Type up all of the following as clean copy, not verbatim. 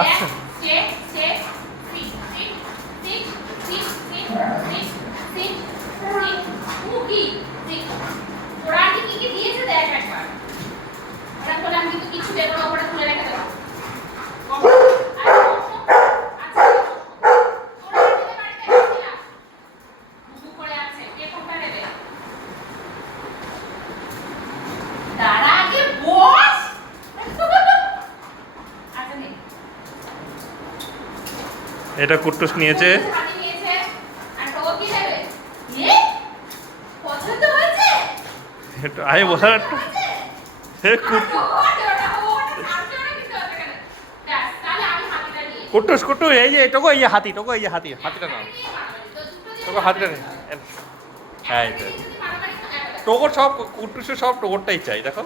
আচ্ছা এটা কুট্টুস নিয়েছে। আয় বসার একটু কুট্টুস কুট্টু এই যে টোকো এই যে হাতি টোকো এই যে হাতিটা নাও টোকো হাতিটা নেই। হ্যাঁ এই টোকর সব কুট্টুসের সব টোকরটাই চাই দেখো।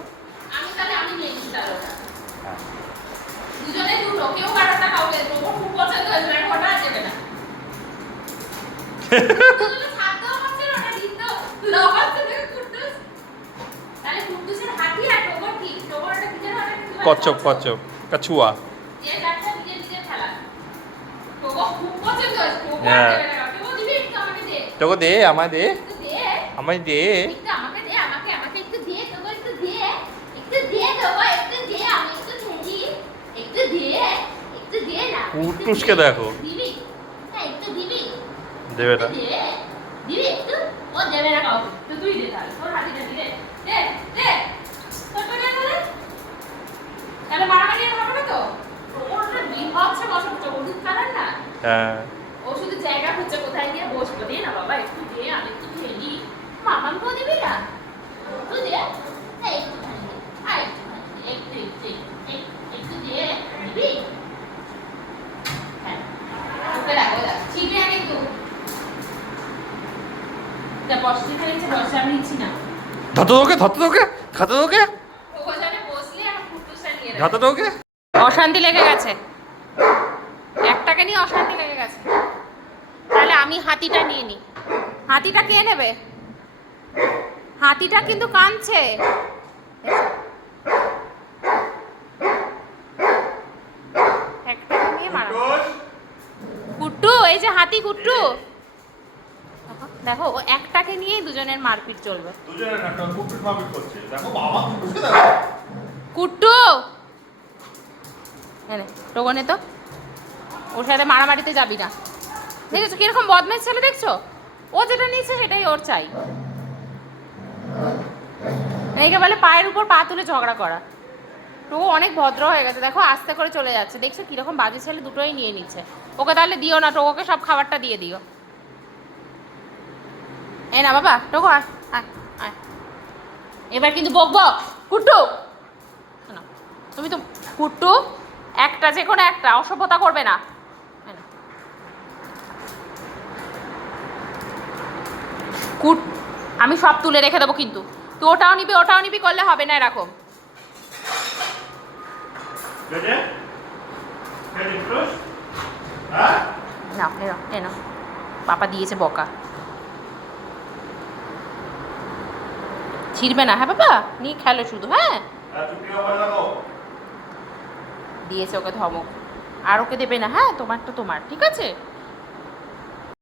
কচ্ছপ কচ্ছপ কাছুয়া। হ্যাঁ তোকে দে আমায় দে আমায় দে। কুট্টুসকে দেখো দেবে না হ্যাঁ ও শুধু জায়গা খুঁজছে কোথায় গিয়ে বসবো। দে না বাবা একটু দে, আমি একটু খেলি। মামাকেও দিবি না? একটু দে, একটু একটু একটু দে, দিবি? হ্যাঁ ওকে রাখো ছিপে আগে একটু যা বসতে ফেলেছে বসে আমি নিচ্ছি না। ধরতে তোকে ধরতে তোকে খাতে তোকে ওখানে বসলে আমার কুটুসা নিয়ে রাখ। ধরতে তোকে অশান্তি লেগে গেছে, একটাকে নিয়ে অশান্তি লেগে গেছে। তাহলে আমি হাতিটা নিয়ে নিই। হাতিটা কে নেবে? হাতিটা কিন্তু কাঁদছে। একটাকে নিয়ে মারা কুট্টু, এই যে হাতি কুট্টু দেখো, ও একটাকে নিয়েই দুজনের মারপিট চলবে। কুট্টু টোকনে তো ওর সাথে মারামারিতে যাবি না। দেখেছো কিরকম বদমাইশ ছেলে দেখছো? ও যেটা নিচ্ছে সেটাই ওর চাই। একে বলে পায়ের উপর পা তুলে ঝগড়া করা। তো অনেক ভদ্র হয়ে গেছে দেখো, আস্তে করে চলে যাচ্ছে। দেখছো কিরকম বাজে ছেলে, দুটোই নিয়ে নিচ্ছে। ওকে তাহলে দিও না, টোকোকে সব খাবারটা দিয়ে দিও। এই না বাবা টোকো আয় আয়। এবার কিন্তু বকবো। কুট্টু তুমি তো কুট্টু একটা যে কোনো একটা অসভ্যতা করবে না। কুট আমি সব তুলে রেখে দেবো, কিন্তু তুই ওটাও নিবি করলে হবে না এরকম। না এনো পাপা দিয়েছে বকা, ছিড়বে না। হ্যাঁ বাবা নিয়ে খেলো শুধু। হ্যাঁ দিয়েছে ওকে ধমক, আর ওকে দেবে না। হ্যাঁ তোমার তো তোমার ঠিক আছে।